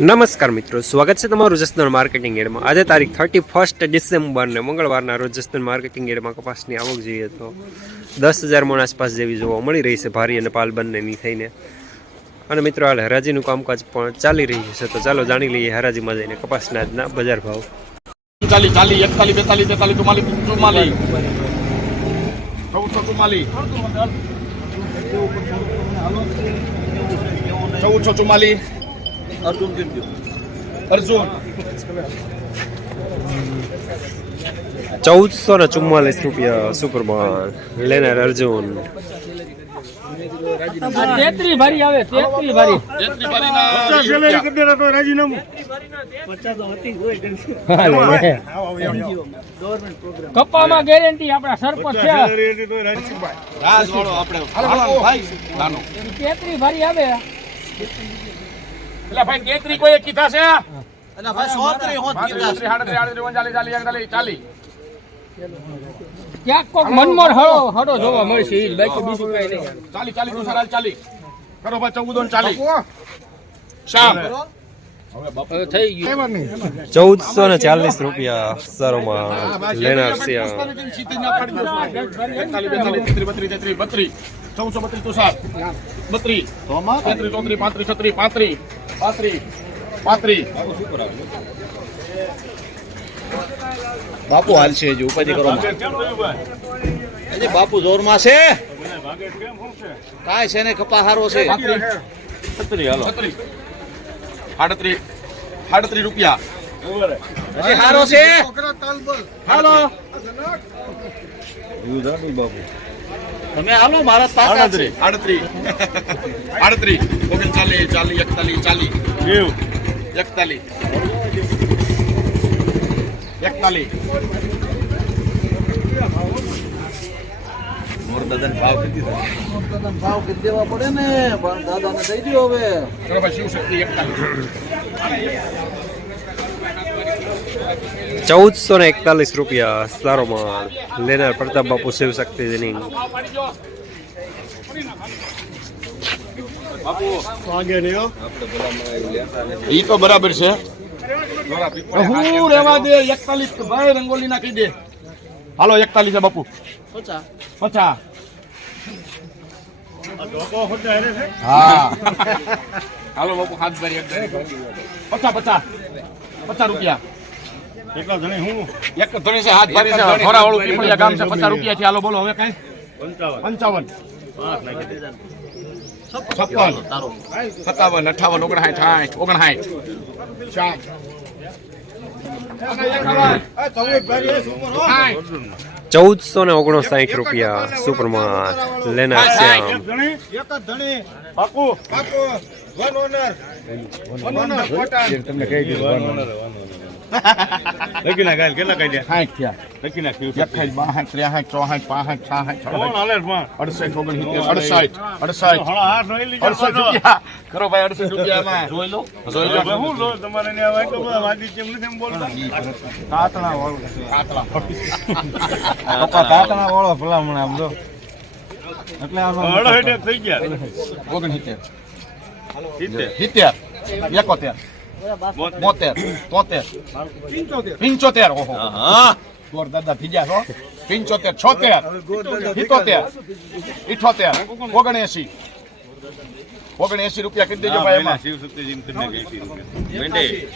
નમસ્કાર મિત્રો, સ્વાગત છે તમારું જસદણ માર્કેટિંગ એડમાં આજે તારીખ થર્ટી ફર્સ્ટ ડિસેમ્બરને મંગળવારના રોજ જસદણ માર્કેટિંગ એડમાં કપાસની આવક જોઈએ તો દસ હજાર મણ આસપાસ જેવી જોવા મળી રહી છે, ભારી અને પાલ બંનેની થઈને. અને મિત્રો, હાલ હરાજીનું કામકાજ પણ ચાલી રહ્યું છે, તો ચાલો જાણી લઈએ હરાજીમાં જઈને કપાસના આજના બજાર ભાવ. ચાલી ચાલી, એકતાલી, બેતાલી તેતાલી ચુમાલી ચુમાલી ચૌદસો ચુમાલી ચૌદસો અર્જુન ચૌદસો ને ચુમ્માલીસ રૂપિયા સુપરમાન લેનાર અર્જુન તેત્રી ભારી આવે તેત્રી ભારી. રૂપિયા. કપ્પામાં ગેરંટી આપણા સરપંચ છે. આપણે હાલો, ભાઈ નાનો કોઈ કીધા છે? એટલે ભાઈ સોત્રી હોત કીધા છે. પાંત્રીસ, સાડત્રીસ, આડત્રીસ, ઓગણચાલીસ, ચાલીસ, એકતાલીસ, ચાલીસ. ક્યાંક કોક મનમોર હળો હળો જોવા મળશે ઈ બાકી બીજું કઈ નહીં. ચાલી ચાલી તું સરાલ ચાલી. કરો ભાઈ ચૌદ ને ચાલી. ચૌદસો ને ચાલીસ રૂપિયા સરોમાં લેનાર શ્યામ ચૌદસો બત્રીસ તું સાત બત્રીસ તેત્રીસ ચોત્રીસ પાંત્રીસ છત્રીસ પાંત્રીસ પાંત્રીસ પાંત્રીસ બાપુ હાલ છે હજુ ઉપાધિ કરો બાપુ જોરમાં છે? કાંઈ છે ને કપા હારો છે છત્રીસ આડત્રીસ આડત્રીસ રૂપિયા. હારો છે? હાલો. તમે હાલો મારા તાકાત આડત્રી આડત્રીસ આડત્રીસ ઓગણચાલીસ ચાલીસ એકતાલીસ ચાલીસ. એકતાલીસ. એકતાલીસ. ભાવ કીધી દેવા પડે ને પણ દાદાને દઈ દો હવે. ચૌદસો ને એકતાલીસ રૂપિયા સારો માલ. લેનાર પ્રતાપ બાપુ શિવશક્તિ જનિંગ ઈ તો બરાબર છે. હું રેવા દે એકતાલીસ ભાઈ રંગોલી નાખી દે. હાલો એકતાલીસ બાપુ. પચાસ હા. હાલો બાપુ હાથ ભરી પચાસ પચાસ પચાસ રૂપિયા. એક ધણી છે હાથ ભરી છે થોરાવાળું પીપળિયા ગામ છે પચાસ રૂપિયા હાલો બોલો હવે કઈ? પંચાવન. છપ્પન. સત્તાવન અઠાવન ઓગણસાઠ સાઠ ઓગણસાઠ. સાઠ ચૌદસો ને ઓગણસાઠ રૂપિયા સુપરમાન લેનાર શ્યામ સાઠ થયા. એકસાઠ બાસઠ ત્રેસઠ ચોસઠ પાસઠ છાસઠ અડસઠ ઓગણસિત્તેર અડસઠ અડસઠ. અડસઠ રૂપિયા. કરો ભાઈ અડસઠ રૂપિયામાં જોઈ લો. જોઈ લો. કાતણા વાળું કાતણા કાતણા વાળો ભલામણ આમ જો. એટલે આનો ઓગણસિત્તેર. સિત્તેર. એકોતેર. બોતેર તોતેર પિંચોતેર. ઓહો. ગોર દાદા ભીજા છો પિંચોતેર છોતેર. સિત્તોતેર ઇઠોતેર. ઓગણએસી ઓગણએસી રૂપિયા કરી દેજો ભાઈ એમાં.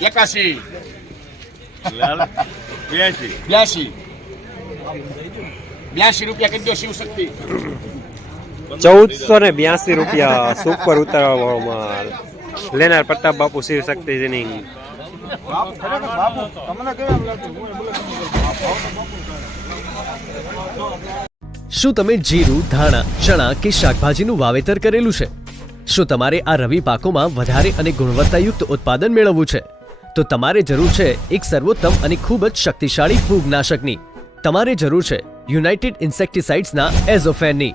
એકાસી બ્યાસી બ્યાસી રૂપિયા કરી દો શિવશક્તિ ચૌદસો ને બ્યાસી રૂપિયા સુપર ઉતારવા લેનાર પ્રતાપ બાપુ શિવ શક્તિજીની શું તમે જીરું, ધાણા, ચણા કે શાકભાજીનું વાવેતર કરેલું છે? શું તમારે આ રવિ પાકોમાં વધારે અને ગુણવત્તાયુક્ત ઉત્પાદન મેળવવું છે? તો તમારે જરૂર છે એક સર્વોત્તમ અને ખૂબ જ શક્તિશાળી ફૂગનાશકની. તમારે જરૂર છે યુનાઇટેડ ઇન્સેક્ટિસાઇડ્સના એઝોફેનની.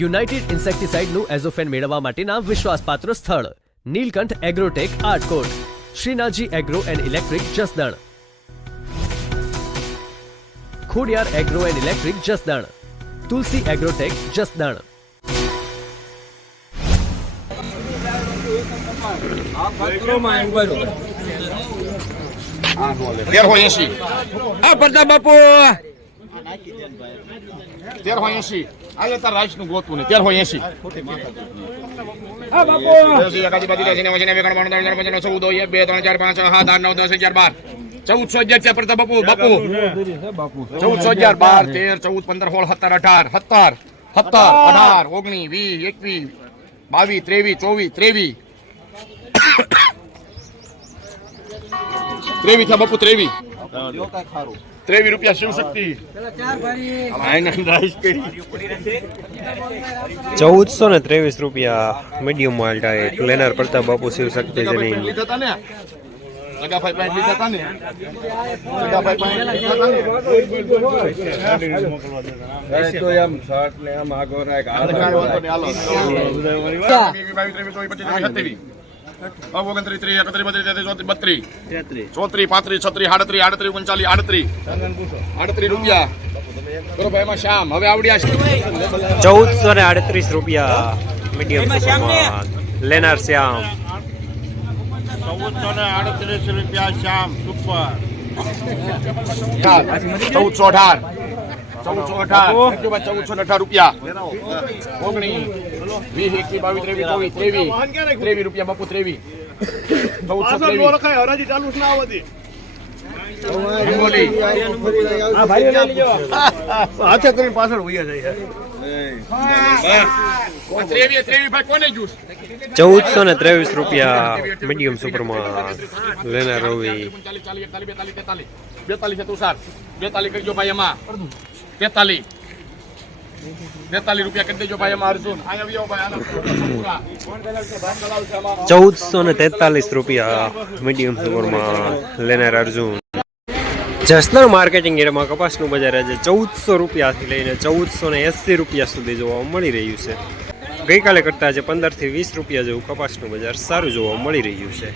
યુનાઇટેડ ઇન્સેક્ટિસાઇડનું એઝોફેન મેળવવા માટેના વિશ્વાસપાત્ર સ્થળ Neelkanth agrotech Atkot Shrinathji agro and electric Jasdan. Khodiyar agro and electric Jasdan. Tulsi agrotech Jasdan. તેરસો એસી આ પ્રતાપ બાપુ. તેરસો એસી આજે તાર રાઈસનું ગોતું ને તેરસો એસી આ બાપુ ચૌદ બે ત્રણ ચાર પાંચ સાત આઠ નવ દસ અગિયાર બાર. ચૌદસો અગિયાર છે પ્રતાપ બાપુ બાપુ. ચૌદસો અગિયાર બાર તેર ચૌદ પંદર સોળ સત્તર અઢાર સત્તર સત્તર અઢાર ઓગણીસ વીસ એકવીસ બાવીસ ત્રેવીસ ચોવીસ ત્રેવીસ. ત્રેવીસ થયા બાપુ ત્રેવીસ. ત્રેવીસ રૂપિયા શિવ શક્તિ? ચૌદસો ને ત્રેવીસ રૂપિયા મીડિયમ માલ્ટા એક પ્લેનર પ્રતાપ બાપુ શિવ શક્તિ જની લીધા હતા ને સગાભાઈ ઓગણત્રીસ, ત્રીસ, એકત્રીસ, બત્રીસ, તેત્રીસ, બત્રીસ. ચોત્રીસ, પાંત્રીસ, છત્રીસ, આડત્રીસ, આડત્રીસ, ઓગણચાલીસ, આડત્રીસ. આડત્રીસ રૂપિયા. બરોબર એમાં શ્યામ. હવે આવડ્યા છે. ચૌદસો ને આડત્રીસ રૂપિયા મીડિયમ લેનાર શ્યામ. ચૌદસો ને આડત્રીસ રૂપિયા શ્યામ સુપર ચૌદસો અઢાર. ચૌદસો અઢાર. ચૌદસો ને અઢાર રૂપિયા. ઓગણીસ વીસ એકવીસ બાવીસ ત્રેવીસ ચોવીસ ત્રેવીસ. ત્રેવીસ રૂપિયા બાપુ ત્રેવીસ. ચૌદસો ત્રેવીસ હાથે કરીને પાછળ વયા જાય ત્રેવીસ ત્રેવીસ ભાઈ કોને જૂસ ચૌદસો ને ત્રેવીસ રૂપિયા મીડિયમ સુપરમાં લેનાર રવિ. બેતાલીસ બેતાલીસ. બેતાલીસ બેતાલીસ કરજો ભાઈ એમાં. તેતાલીસ ચૌદસો ને તેતાલીસ રૂપિયા મીડિયમ સુપરમાં લેનાર અર્જુન. જસનર માર્કેટિંગ એરિયામાં કપાસનું બજાર આજે ચૌદસો રૂપિયાથી લઈને ચૌદસો ને એંસી રૂપિયા સુધી જોવા મળી રહ્યું છે. ગઈકાલે કરતાં આજે પંદરથી વીસ રૂપિયા જેવું કપાસનું બજાર સારું જોવા મળી રહ્યું છે.